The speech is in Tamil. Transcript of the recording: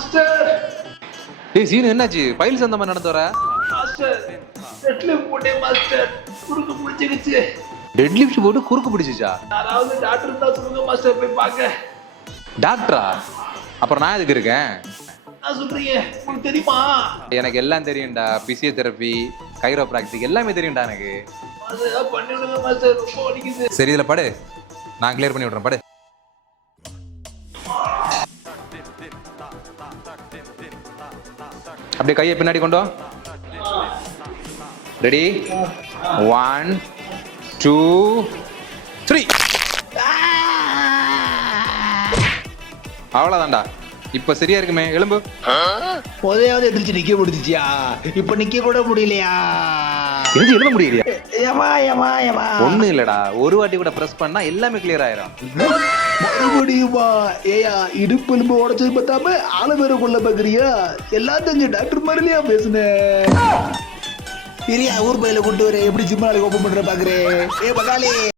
மாஸ்டர் டேய் சீனு என்னாச்சு பைல்ஸ் அந்த மாதிரி நடந்து வர? மாஸ்டர் டெட்ல போட்டே மாஸ்டர் குறுக்கு பிடிச்சிருச்சு. டெட் லிஃப்ட் போட்டு குறுக்கு பிடிச்சிச்சா? யாராவது டாக்டர் தான் சொல்லுங்க மாஸ்டர் போய் பார்க்க. டாக்டரா? அப்புறம் நான் எதுக்கு இருக்கேன்? நான் சொல்றீங்க உங்களுக்கு தெரியுமா? எனக்கு எல்லாம் தெரியும்டா. பிசியோதெரபி, கைரோபிராக்டிக் எல்லாமே தெரியும்டா எனக்கு. மாஸ்டர் பண்ணி விடுங்க மாஸ்டர், ரொம்ப வலிக்குது. சரி இதுல படு, நான் கிளியர் பண்ணி விடுறேன். படு. அப்படியே கையை பின்னாடி கொண்டு வா. ரெடி? 1 2 3. அவ்வளவுதான்டா. இப்ப சரியா இருக்குமே, எலும்பு. போதையாவது எதிர்த்து நிக்க முடிஞ்சிச்சியா? இப்ப நிக்க கூட முடியலையா? எது எழுத முடியலையா? ஏமா ஏமா ஏமா ஒண்ணு இல்லடா, ஒரு வாட்டி கூட பிரஸ் பண்ணா எல்லாமே கிளியர் ஆயிரும். மறுபடியுமா? ஏயா இடுப்பு எலும்பு உடச்சது பத்தாம ஆள வேற கொள்ள பாக்குறியா? எல்லாம் தெரிஞ்ச டாக்டர் மாதிரிலையா பேசுனேன். சரியா ஊர் பயில கொண்டு வர எப்படி ஜிம் நாளைக்கு ஓப்பன் பண்ற பாக்குறேன். ஏ பகாலி